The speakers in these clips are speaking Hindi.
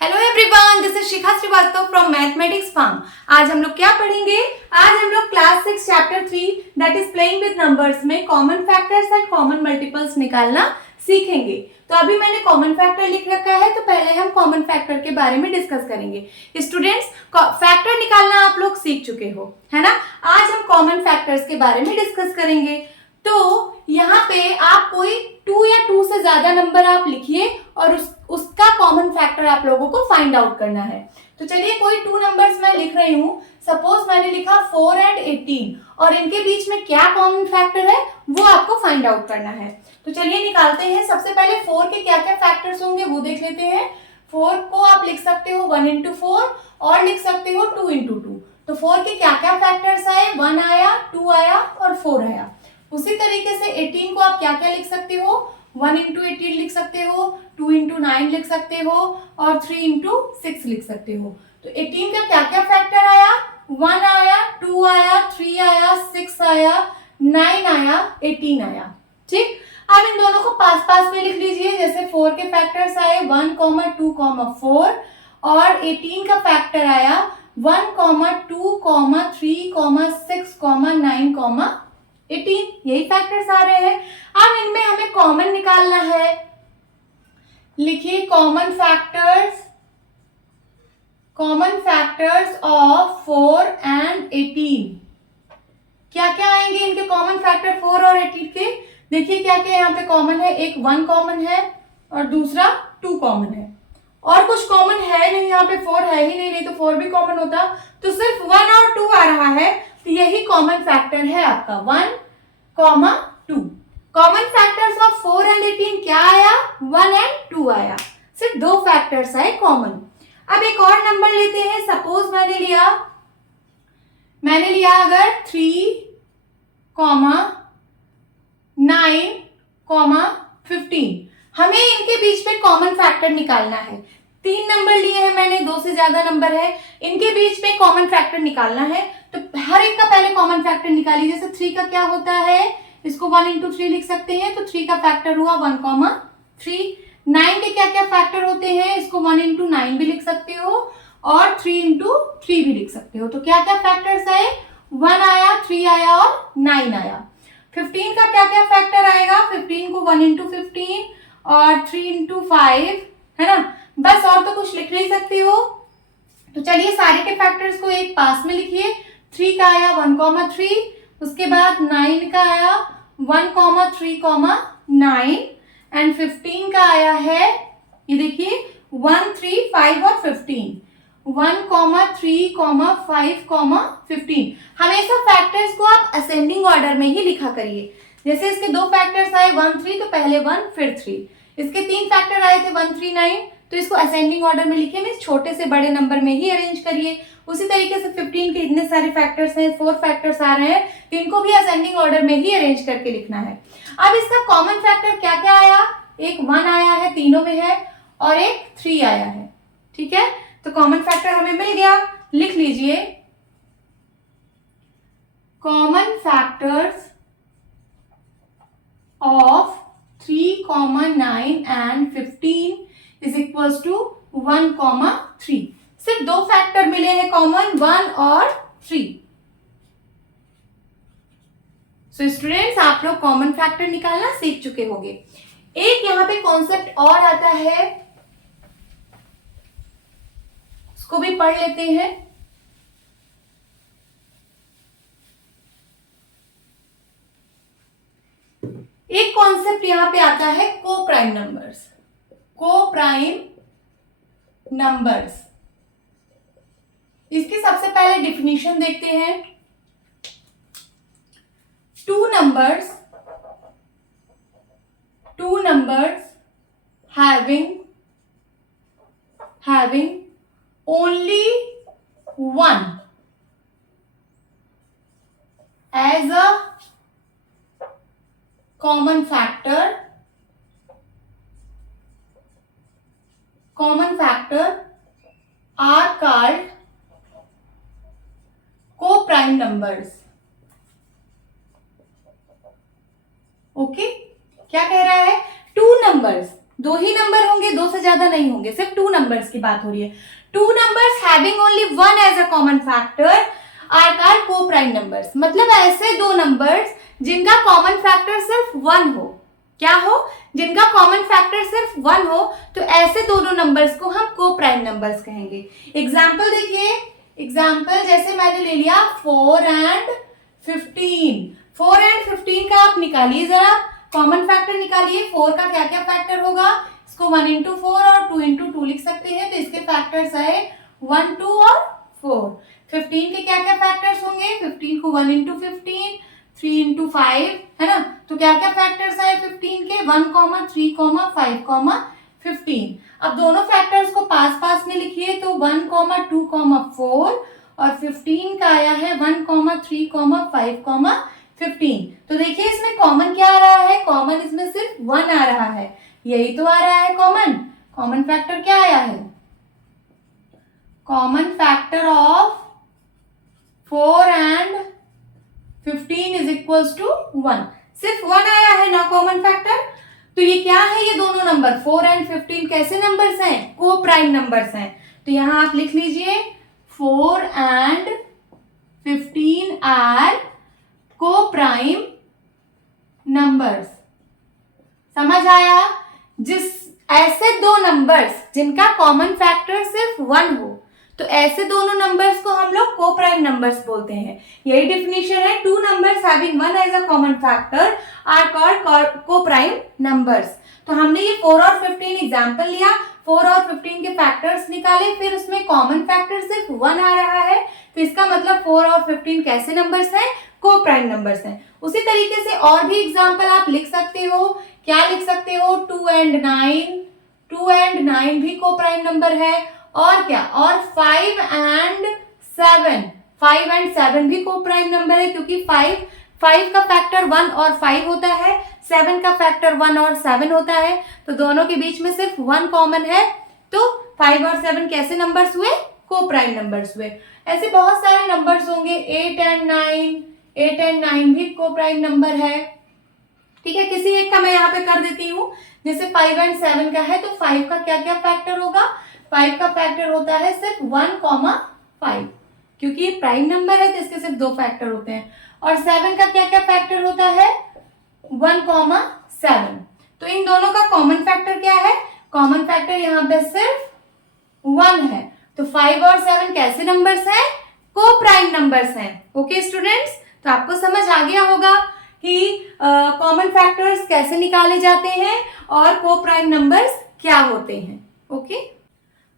Hello everyone, this is Shikha Srivastava from mathematics farm. आज हम लोग क्या पढ़ेंगे? आज हम लोग class 6 chapter 3 that is playing with numbers में common factors and common multiples निकालना सीखेंगे। तो अभी मैंने कॉमन फैक्टर लिख रखा है, तो पहले हम कॉमन फैक्टर के बारे में डिस्कस करेंगे। स्टूडेंट्स, फैक्टर निकालना आप लोग सीख चुके हो, है ना। आज हम कॉमन फैक्टर्स के बारे में डिस्कस करेंगे। तो यहाँ पे आप कोई 2 या 2 से ज्यादा नंबर आप लिखिए और उसका कॉमन फैक्टर आप लोगों को फाइंड आउट करना है। तो चलिए, कोई 2 नंबर्स मैं लिख रही हूँ। सपोज मैंने लिखा 4 एंड 18 और इनके बीच में क्या कॉमन फैक्टर है वो आपको फाइंड आउट करना है। तो चलिए निकालते हैं। सबसे पहले 4 के क्या क्या फैक्टर्स होंगे वो देख लेते हैं। 4 को आप लिख सकते हो 1 into 4 और लिख सकते हो 2 into 2। तो 4 के क्या क्या फैक्टर्स आए? 1 आया, 2 आया और 4 आया। उसी तरीके से 18 को आप क्या क्या लिख सकते हो? 1 into 18 लिख सकते हो, 2 into 9 लिख सकते हो और 3 into 6 लिख सकते हो। तो 18 का क्या क्या फैक्टर आया? 1 आया, 2 आया, 3 आया, 6 आया, 9 आया, 18 आया। ठीक, अब इन दोनों को पास पास में लिख लीजिए। जैसे 4 के फैक्टर्स आए 1, 2, 4 और 18 का फैक्टर आया 1, 2, 3, 6, 9, 18। यही फैक्टर्स आ रहे हैं। अब इनमें हमें कॉमन निकालना है। लिखिए कॉमन फैक्टर्स ऑफ 4 एंड 18। क्या क्या आएंगे इनके कॉमन फैक्टर 4 और 18 के? देखिए क्या क्या यहाँ पे कॉमन है। एक 1 कॉमन है और दूसरा 2 कॉमन है और कुछ कॉमन है नहीं। यहाँ पे 4 है ही नहीं तो 4 भी कॉमन होता। तो सिर्फ 1 और 2 आ रहा है, तो यही कॉमन फैक्टर है आपका 1, 2। कॉमन फैक्टर्स ऑफ 4 एंड 18 क्या आया? 1 एंड 2 आया। सिर्फ 2 फैक्टर्स आए कॉमन। अब एक और नंबर लेते हैं। सपोज मैंने लिया अगर 3, 9, 15। हमें इनके बीच में कॉमन फैक्टर निकालना है। 3 नंबर लिए हैं मैंने, 2 से ज्यादा नंबर है, इनके बीच में कॉमन फैक्टर निकालना है। तो हर एक का पहले कॉमन फैक्टर निकालिए। जैसे 3 का क्या होता है, इसको 1 into 3 लिख सकते हैं, तो 3 का फैक्टर हुआ 1, 3। 9 के क्या क्या फैक्टर होते हैं? इसको 1 into 9 भी लिख सकते हो और 3 into 3 भी लिख सकते हो। तो क्या क्या फैक्टर्स आए? 1 आया, 3 आया और 9 आया। 15 का क्या क्या फैक्टर आएगा? 15 को 1 into 15 और 3 into 5, है ना। बस और तो कुछ लिख नहीं सकते हो। तो चलिए सारे के फैक्टर्स को एक पास में लिखिए। 3 का आया 1, 3, उसके बाद 9 का आया 1, 3, 9 एंड 15 का आया है, ये देखिए 1, 3, 5 और 15। 1, 3, 5, 15। हमेशा फैक्टर्स को आप असेंडिंग ऑर्डर में ही लिखा करिए। जैसे इसके 2 फैक्टर्स आए 1, 3, तो पहले 1 फिर 3। इसके 3 फैक्टर आए थे 1, 3, 9, तो इसको असेंडिंग ऑर्डर में लिखिए, मींस छोटे से बड़े नंबर में ही अरेंज करिए। उसी तरीके से 15 के इतने सारे फैक्टर्स हैं, 4 फैक्टर्स आ रहे हैं, तो इनको भी असेंडिंग ऑर्डर में ही अरेंज करके लिखना है। अब इसका कॉमन फैक्टर क्या क्या आया? एक 1 आया है, तीनों में है, और एक 3 आया है। ठीक है, तो कॉमन फैक्टर हमें मिल गया। लिख लीजिए common factors of 3, 9 and 15 is equals to 1, 3। सिर्फ 2 फैक्टर मिले हैं कॉमन, 1 और 3। सो स्टूडेंट्स, आप लोग कॉमन फैक्टर निकालना सीख चुके होंगे। एक यहां पे कॉन्सेप्ट और आता है, उसको भी पढ़ लेते हैं। एक कॉन्सेप्ट यहां पे आता है को-प्राइम नंबर्स। इसकी सबसे पहले डिफिनीशन देखते हैं। Two numbers having only one as a common factor are called co-prime numbers। Okay, क्या कह रहा है? 2 नंबर्स, दो ही नंबर होंगे, दो से ज्यादा नहीं होंगे, सिर्फ टू नंबर्स की बात हो रही है। Two numbers having only one as a common factor are called coprime numbers. मतलब ऐसे दो नंबर्स जिनका कॉमन फैक्टर सिर्फ वन हो, क्या हो, जिनका कॉमन फैक्टर सिर्फ वन हो, तो ऐसे दोनों नंबर्स को हम को प्राइम नंबर्स कहेंगे। एग्जाम्पल देखिए, एग्जाम्पल जैसे मैंने ले लिया 4 and 15। 4 and 15 का आप निकालिए, जरा कॉमन फैक्टर निकालिए। 4 का क्या क्या फैक्टर होगा, इसको 1 into 4 और 2 into 2 लिख सकते हैं, तो इसके फैक्टर्स आए 1, 2 और 4। 15 के क्या क्या फैक्टर्स होंगे, 15 को 1 into 15, 3 into 5, है ना, तो क्या क्या फैक्टर्स आए 15 के, 1, 3, 5, 15। अब दोनों फैक्टर्स को पास पास में लिखिए, तो 1, 2, 4 और 15 का आया है 1, 3, 5, 15। तो देखिए इसमें कॉमन क्या आ रहा है, कॉमन इसमें सिर्फ 1 आ रहा है, यही तो आ रहा है कॉमन। कॉमन फैक्टर क्या आया है, common factor of 4 and 15 is equals to 1, सिर्फ 1 आया है ना कॉमन फैक्टर। तो ये क्या है, ये दोनों नंबर 4 and 15 कैसे नंबर्स हैं, को प्राइम नंबर्स हैं। तो यहां आप लिख लीजिए 4 and 15 आर को प्राइम नंबर्स। समझ आया, जिस ऐसे दो नंबर्स जिनका कॉमन फैक्टर सिर्फ 1 हो, तो ऐसे दोनों नंबर्स को हम लोग को प्राइम नंबर्स बोलते हैं। यही डेफिनेशन है, two numbers having one as a common factor are called coprime numbers. तो हमने ये 4 और 15 एग्जांपल लिया, 4 और 15 के फैक्टर्स निकाले, फिर उसमें कॉमन फैक्टर सिर्फ 1 आ रहा है, तो इसका मतलब 4 और 15 कैसे नंबर्स हैं, को प्राइम नंबर्स हैं। उसी तरीके से और भी एग्जांपल आप लिख सकते हो, क्या लिख सकते हो, 2 and 9 भी को प्राइम नंबर है, और क्या, और 5 and 7 भी को प्राइम नंबर है, क्योंकि 5 का फैक्टर 1 और 5 होता है, 7 का फैक्टर 1 और 7 होता है, तो दोनों के बीच में सिर्फ 1 कॉमन है, तो 5 और 7 कैसे नंबर्स हुए, को प्राइम नंबर्स हुए। ऐसे बहुत सारे नंबर्स होंगे, 8 and 9 भी को प्राइम नंबर है। ठीक है, किसी एक का मैं यहाँ पे कर देती हूँ, जैसे 5 and 7 का है, तो 5 का क्या क्या फैक्टर होगा, 5 का फैक्टर होता है सिर्फ 1, 5, क्योंकि ये प्राइम नंबर है तो इसके सिर्फ दो फैक्टर होते हैं। और 7 का क्या क्या फैक्टर होता है, 1, 7। तो इन दोनों का कॉमन फैक्टर क्या है, कॉमन फैक्टर यहाँ पे सिर्फ 1 है, तो 5 और 7 कैसे नंबर्स हैं, को प्राइम नंबर्स हैं। ओके स्टूडेंट्स, तो आपको समझ आ गया होगा कि कॉमन फैक्टर्स कैसे निकाले जाते हैं और को प्राइम नंबर्स क्या होते हैं। ओके,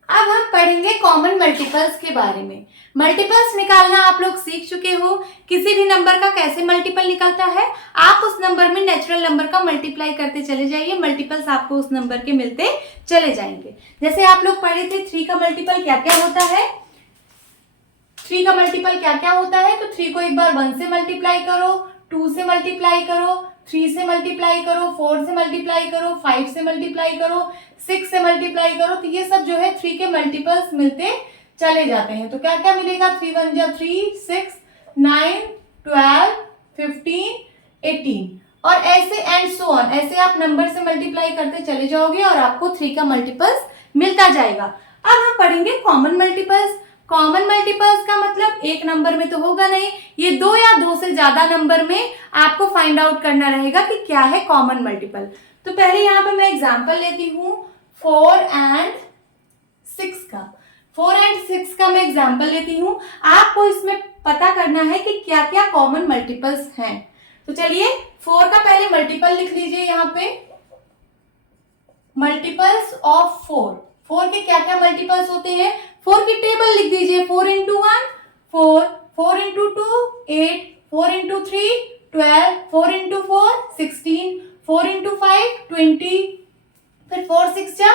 अब हम पढ़ेंगे कॉमन मल्टीपल्स के बारे में। मल्टीपल्स निकालना आप लोग सीख चुके हो, किसी भी नंबर का कैसे मल्टीपल निकलता है, आप उस नंबर में नेचुरल नंबर का मल्टीप्लाई करते चले जाइए, मल्टीपल्स आपको उस नंबर के मिलते चले जाएंगे। जैसे आप लोग पढ़े थे 3 का मल्टीपल क्या क्या होता है, 3 का मल्टीपल क्या क्या होता है, तो 3 को एक बार 1 से मल्टीप्लाई करो, 2 से मल्टीप्लाई करो, 3 से मल्टीप्लाई करो, 4 से मल्टीप्लाई करो, 5 से मल्टीप्लाई करो, 6 से मल्टीप्लाई करो, तो ये सब जो है 3 के मल्टीपल्स मिलते चले जाते हैं। तो क्या क्या मिलेगा, 3 1 जा 3, 6, 9, 12, 15, 18, और ऐसे एंड सो ऑन, ऐसे आप नंबर से मल्टीप्लाई करते चले जाओगे और आपको 3 का मल्टीपल्स मिलता जाएगा। अब हम पढ़ेंगे कॉमन मल्टीपल्स। कॉमन मल्टीपल्स का मतलब एक नंबर में तो होगा नहीं, ये 2 या 2 से ज्यादा नंबर में आपको फाइंड आउट करना रहेगा कि क्या है कॉमन मल्टीपल। तो पहले यहाँ पे मैं एग्जांपल लेती हूँ 4 and 6 का। 4 and 6 का मैं एग्जांपल लेती हूँ, आपको इसमें पता करना है कि क्या क्या कॉमन मल्टीपल्स हैं। तो चलिए 4 का पहले मल्टीपल लिख लीजिए, यहाँ पे मल्टीपल्स ऑफ 4 के क्या क्या मल्टीपल्स होते हैं, 4 की टेबल लिख दीजिए, 4 into 1 4, 4 into 2 8, 4 into 3 12, 4 into 4 16, 4 into 5 20, फिर 4 6 जा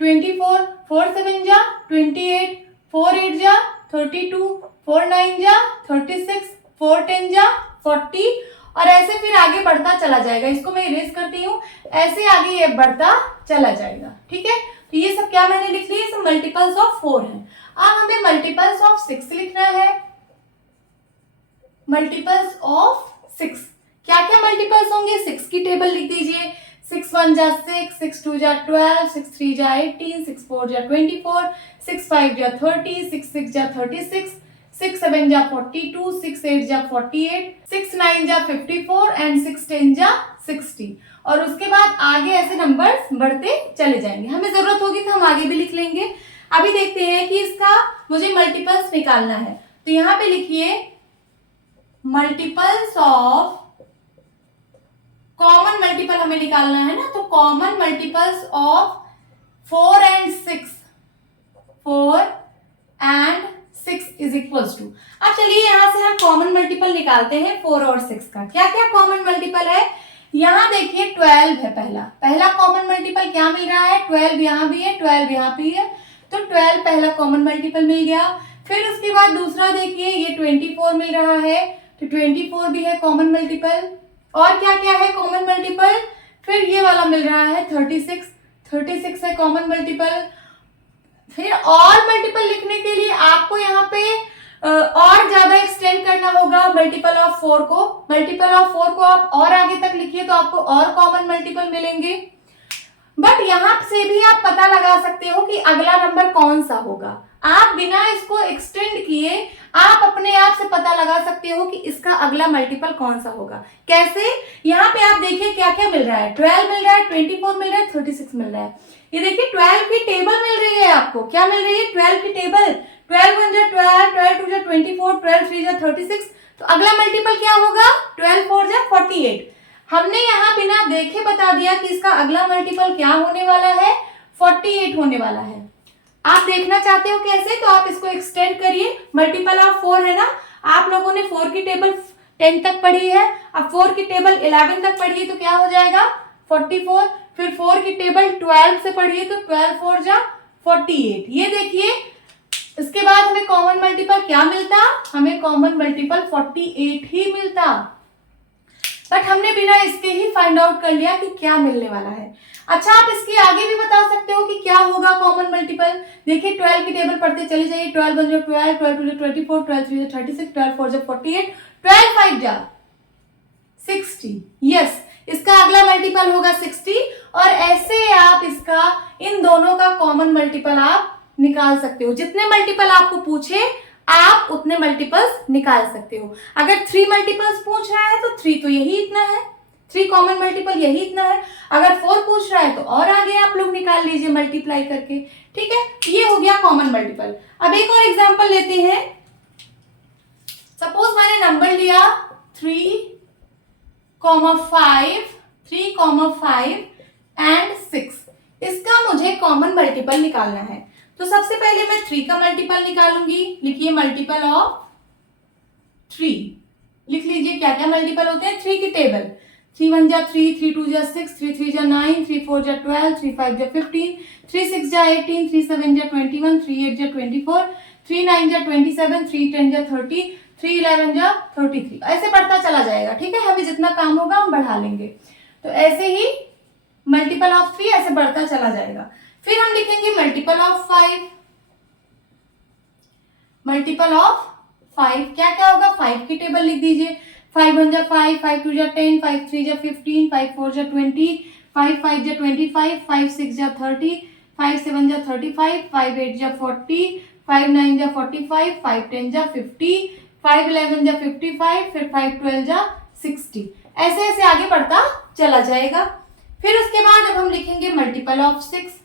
24, 4 7 जा 28, 4 8 जा 32, 4 9 जा 36, 4 10 जा 40, और ऐसे फिर आगे बढ़ता चला जाएगा। इसको मैं इरेज करती हूँ, ऐसे आगे ये बढ़ता चला जाएगा। ठीक है, तो ये सब क्या मैंने लिख लिया, सब मल्टीपल्स ऑफ 4 है। अब हमें मल्टीपल्स ऑफ 6 लिखना है। मल्टीपल्स ऑफ 6 क्या क्या मल्टीपल्स होंगे, 6 की टेबल लिख दीजिए। 6 1 जा 6, 6 2 जा 12, 6 3 जा 18, 6 4 जा 24, 6 5 जा 30, 6 6 जा 36, 6 7 जा 42, 6 8 जा 48, 6 9 जा 54 एंड 6 10 जा 60। और उसके बाद आगे ऐसे नंबर्स बढ़ते चले जाएंगे। हमें जरूरत होगी तो हम आगे भी लिख लेंगे। अभी देखते हैं कि इसका मुझे मल्टीपल्स निकालना है, तो यहाँ पे लिखिए मल्टीपल्स ऑफ, कॉमन मल्टीपल हमें निकालना है ना, तो common multiples of 4 and 6, 4 and 6 is equals to. अब चलिए यहां से हम कॉमन मल्टीपल निकालते हैं 4 और 6 का। क्या क्या कॉमन मल्टीपल है, यहां देखिए 12 है पहला कॉमन मल्टीपल क्या मिल रहा है, 12 यहां भी है, 12 यहां भी है, तो 12 पहला कॉमन मल्टीपल मिल गया। फिर उसके बाद दूसरा देखिए ये 24 मिल रहा है, तो 24 भी है कॉमन मल्टीपल। और क्या क्या है कॉमन मल्टीपल, फिर ये वाला मिल रहा है 36, 36 है कॉमन मल्टीपल। फिर और मल्टीपल लिखने के लिए आपको यहाँ पे और ज्यादा एक्सटेंड करना होगा मल्टीपल ऑफ 4 को। मल्टीपल ऑफ 4 को आप और आगे तक लिखिए तो आपको और कॉमन मल्टीपल मिलेंगे। बट यहां से भी आप पता लगा सकते हो कि अगला नंबर कौन सा होगा। आप बिना इसको एक्सटेंड किए आप अपने आप से पता लगा सकते हो कि इसका अगला मल्टीपल कौन सा होगा। कैसे, यहाँ पे आप देखिए क्या क्या मिल रहा है, 12 मिल रहा है, 24 मिल रहा है, 36 मिल रहा है। ये देखिए 12 की टेबल मिल रही है आपको। क्या मिल रही है, 12 की टेबल। 12 1 जा 12, 12 2 जा 24, 12 3 जा 36। तो अगला मल्टीपल क्या होगा, 12 4 जा 48। हमने यहाँ बिना देखे बता दिया कि इसका अगला मल्टीपल क्या होने वाला है, 48 होने वाला है। आप देखना चाहते हो कैसे, तो आप इसको एक्सटेंड करिए। मल्टीपल ऑफ 4 है ना, आप लोगों ने 4 की टेबल 10 तक पढ़ी है, अब 4 की टेबल 11 तक पढ़ी है तो क्या हो जाएगा 44। फिर 4 की टेबल 12 से पढ़िए तो 12 4 जा 48। ये देखिए इसके बाद हमें कॉमन मल्टीपल क्या मिलता, हमें कॉमन मल्टीपल 48 ही मिलता। बट हमने बिना इसके ही फाइंड आउट कर लिया कि क्या मिलने वाला है। अच्छा, आप इसके आगे भी बता सकते हो कि क्या होगा कॉमन मल्टीपल। देखिए 12 की टेबल पढ़ते चले जाइए, 12 1 जा 12, 12 2 जा 24, 12 3 जा 36, 12 4 जा 48, 12 5 जा 60। यस, इसका अगला मल्टीपल होगा 60। और ऐसे आप इसका इन दोनों का कॉमन मल्टीपल आप निकाल सकते हो। जितने मल्टीपल आपको पूछे आप उतने मल्टीपल्स निकाल सकते हो। अगर 3 मल्टीपल्स पूछ रहा है तो 3 तो यही इतना है, 3 कॉमन मल्टीपल यही इतना है। अगर 4 पूछ रहा है तो और आगे आप लोग निकाल लीजिए मल्टीप्लाई करके। ठीक है, ये हो गया कॉमन मल्टीपल। अब एक और एग्जांपल लेते हैं। सपोज मैंने नंबर लिया 3, 5 एंड 6। इसका मुझे कॉमन मल्टीपल निकालना है। तो सबसे पहले मैं 3 का मल्टीपल निकालूंगी। लिखिए मल्टीपल ऑफ 3। लिख लीजिए क्या क्या मल्टीपल होते हैं 3 की टेबल। 3 1 जा 3, 3 2 जा 6, 3 3 जा 9, 3 4 जा 12, 3 5 जा 15, 3 6 जा 18, 3 7 जा 21, 3 8 जा 24, 3 9 जा 27, 3 10 जा 30, 3 11 जा 33। ऐसे बढ़ता चला जाएगा। ठीक है, हमें जितना काम होगा हम बढ़ा लेंगे। तो ऐसे ही मल्टीपल ऑफ 3 ऐसे बढ़ता चला जाएगा। फिर हम लिखेंगे मल्टीपल ऑफ 5। मल्टीपल ऑफ 5 क्या क्या होगा, 5 की टेबल लिख दीजिए। 5 1 जा 5, 5 2 जा 10, 5 3 जा 15, 5 4 जा 20, 5 5 जा 25, 5 6 जा 30, 5 7 जा 35, 5 8 जा 40, 5 9 जा 45, 5 10 जा 50, 5 11 जा 55, फिर 5 12 जा 60। ऐसे ऐसे आगे बढ़ता चला जाएगा। फिर उसके बाद अब हम लिखेंगे मल्टीपल ऑफ 6।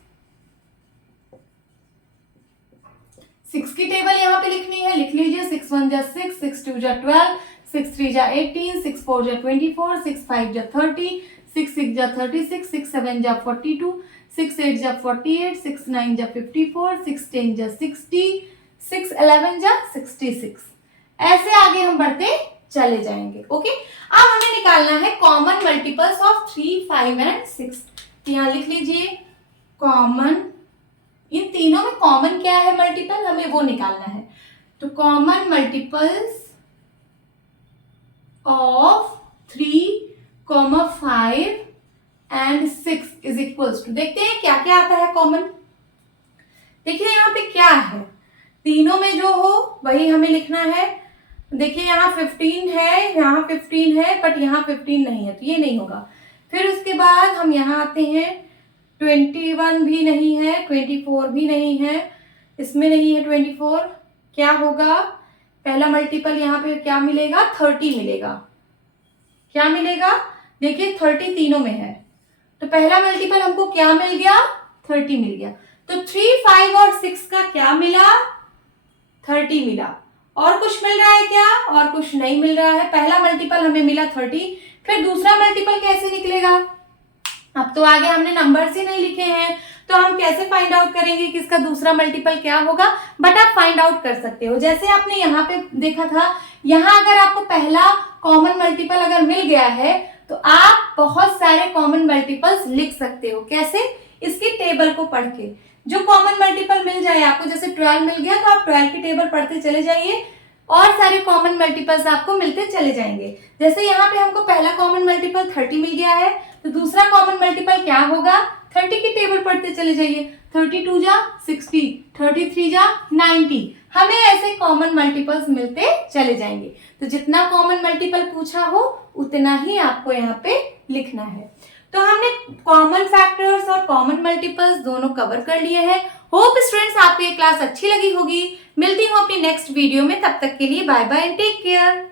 6 की टेबल यहाँ पे लिखनी है, लिख लीजिए। 6 1 जा 6, 6 2 जा 12, 6 3 जा 18, 6 4 जा 24, 6 5 जा 30, 6 6 जा 36, 6 7 जा 42, 6 8 जा 48, 6 9 जा 54, 6 10 जा 60, 6 11 जा 66। ऐसे आगे हम बढ़ते चले जाएंगे। ओके, अब हमें निकालना है कॉमन मल्टीपल्स ऑफ 3 5 एंड 6। तो यहाँ लिख लीजिए कॉमन, इन तीनों में कॉमन क्या है मल्टीपल, हमें वो निकालना है। तो common multiples of 3, 5 and 6 is equals to, देखते हैं क्या क्या आता है कॉमन। देखिए यहाँ पे क्या है, तीनों में जो हो वही हमें लिखना है। देखिए यहाँ 15 है, यहाँ 15 है, बट यहाँ 15 नहीं है, तो ये नहीं होगा। फिर उसके बाद हम यहाँ आते हैं, 21 भी नहीं है, 24 भी नहीं है, इसमें नहीं है 24, क्या होगा? पहला मल्टीपल यहाँ पे क्या मिलेगा? 30 मिलेगा। क्या मिलेगा? देखिए 30 तीनों में है, तो पहला मल्टीपल हमको क्या मिल गया? 30 मिल गया। तो 3, 5 और 6 का क्या मिला? 30 मिला। और कुछ मिल रहा है क्या? और कुछ नहीं मिल रहा है। पहला मल्टीपल हमें मिला 30, फिर दूसरा मल्टीपल कैसे निकलेगा? अब तो आगे हमने नंबर्स ही नहीं लिखे हैं, तो हम कैसे फाइंड आउट करेंगे कि इसका दूसरा मल्टीपल क्या होगा? बट आप फाइंड आउट कर सकते हो। जैसे आपने यहाँ पे देखा था, यहाँ अगर आपको पहला कॉमन मल्टीपल अगर मिल गया है तो आप बहुत सारे कॉमन मल्टीपल्स लिख सकते हो। कैसे? इसकी टेबल को पढ़ के। जो कॉमन मल्टीपल मिल जाए आपको, जैसे 12 मिल गया तो आप 12 की टेबल पढ़ते चले जाइए और सारे कॉमन मल्टीपल्स आपको मिलते चले जाएंगे। जैसे यहाँ पे हमको पहला कॉमन मल्टीपल 30 मिल गया है, तो दूसरा कॉमन मल्टीपल क्या होगा? 30 की टेबल पढ़ते चले जाइए। 32 जा 60, 33 जा 90, हमें ऐसे कॉमन मल्टीपल्स मिलते चले जाएंगे। तो जितना कॉमन मल्टीपल पूछा हो उतना ही आपको यहाँ पे लिखना है। तो हमने कॉमन फैक्टर्स और कॉमन मल्टीपल्स दोनों कवर कर लिए हैं। होप स्टूडेंट्स आपको ये क्लास अच्छी लगी होगी। मिलती हूँ अपनी नेक्स्ट वीडियो में, तब तक के लिए bye bye and take care.